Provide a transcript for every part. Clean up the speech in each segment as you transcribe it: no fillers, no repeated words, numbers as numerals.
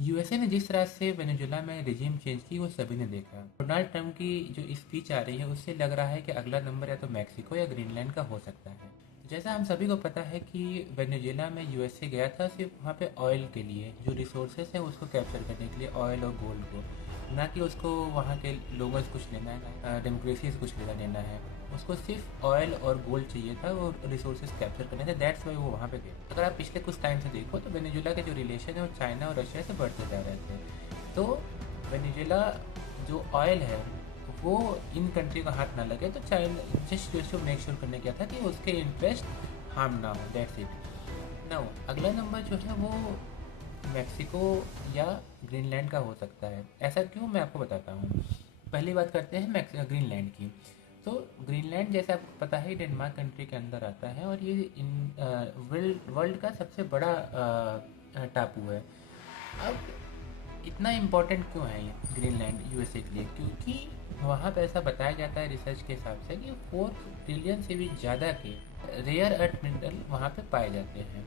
USA ने जिस तरह से वेनेजुएला में रिजीम चेंज की वो सभी ने देखा। डोनाल्ड ट्रंप की जो स्पीच आ रही है उससे लग रहा है कि अगला नंबर या तो मैक्सिको या ग्रीनलैंड का हो सकता है। जैसा हम सभी को पता है कि वेनेजुएला में यूएसए गया था सिर्फ वहाँ पे ऑयल के लिए, जो रिसोर्सेस हैं उसको कैप्चर करने के लिए, ऑयल और गोल्ड को, ना कि उसको वहाँ के लोगों से कुछ लेना है, ना डेमोक्रेसी से कुछ लेना देना है। उसको सिर्फ ऑयल और गोल्ड चाहिए था, वो रिसोर्सेज कैप्चर करने थे, दैट्स वाई वो वहाँ पे गए। अगर आप पिछले कुछ टाइम से देखो तो वेनेजुएला के जो रिलेशन है वो चाइना और रशिया से बढ़ते जा रहे थे। तो वेनेजुएला जो ऑयल है वो इन कंट्री का हाथ ना लगे, तो चाइना जस्ट उसको मेक श्योर करने क्या था कि उसके इंटरेस्ट हार्म ना हो, दैट्स इट। नाउ अगला नंबर जो है वो मैक्सिको या ग्रीनलैंड का हो सकता है। ऐसा क्यों, मैं आपको बताता हूँ। पहली बात करते हैं ग्रीनलैंड की। तो ग्रीनलैंड जैसे आपको पता है डेनमार्क कंट्री के अंदर आता है और ये वर्ल्ड का सबसे बड़ा टापू है। अब इतना इम्पोर्टेंट क्यों है ये ग्रीनलैंड यूएसए के लिए? क्योंकि वहाँ पे ऐसा बताया जाता है रिसर्च के हिसाब से कि 4 ट्रिलियन से भी ज़्यादा के रेयर अर्थ मिनरल वहाँ पे पाए जाते हैं।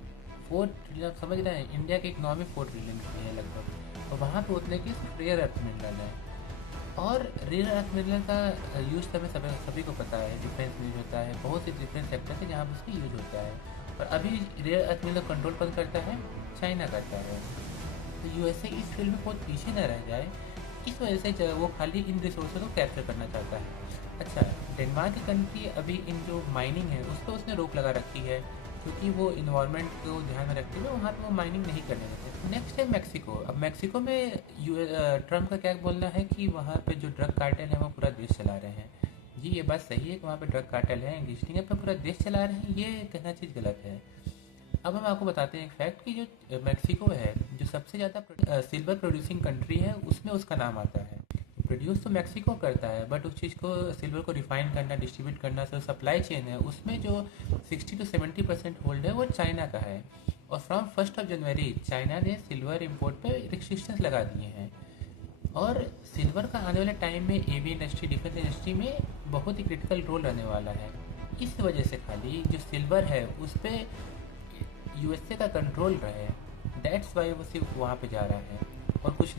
4 ट्रिलियन, समझ रहे हैं, इंडिया की इकनॉमी 4 ट्रिलियन की है लगभग, और वहाँ पे उतने की रेयर अर्थ मिनरल है। और रेयर अर्थ मिनरल का यूज़ तो हमें सभी को पता है, डिफेंस में यूज होता है, बहुत से डिफरेंट सेक्टर है जहाँ पर उसकी यूज होता है। और अभी रेयर अर्थ मिनरल कंट्रोल कौन करता है? चाइना करता है। तो यूएसए इस फील्ड में बहुत पीछे न रह जाए, इस वजह से वो खाली इन रिसोर्सेज को कैप्चर करना चाहता है। अच्छा, डेनमार्क की कंट्री अभी इन जो माइनिंग है उस पर उसने रोक लगा रखी है, क्योंकि वो इन्वायरमेंट को ध्यान में रखते हुए वहाँ पे वो माइनिंग नहीं करने देते। नेक्स्ट है मैक्सिको। अब मैक्सिको में ट्रम्प का क्या बोलना है कि वहाँ पे जो ड्रग कार्टेल है वो पूरा देश चला रहे हैं। जी, ये बात सही है कि वहाँ पे ड्रग कार्टेल है, इंग्लिश पर पूरा देश चला रहे हैं, ये कहना चीज़ गलत है। अब हम आपको बताते हैं एक फैक्ट कि जो मैक्सिको है, जो सबसे ज़्यादा सिल्वर प्रोड्यूसिंग कंट्री है, उसमें उसका नाम आता है। प्रोड्यूस तो मैक्सिको करता है, बट उस चीज़ को, सिल्वर को रिफाइन करना, डिस्ट्रीब्यूट करना, जो सप्लाई चेन है उसमें जो 60 to 70% होल्ड है वो चाइना का है। और फ्रॉम 1 जनवरी चाइना ने सिल्वर इम्पोर्ट पे रिस्ट्रिक्शंस लगा दिए हैं। और सिल्वर का आने वाले टाइम में एवी इंडस्ट्री, डिफेंस इंडस्ट्री में बहुत ही क्रिटिकल रोल रहने वाला है। इस वजह से खाली जो सिल्वर है उस पर यूएसए का कंट्रोल रहे, दैट्स वाई वो सिर्फ वहाँ पे जा रहा है और कुछ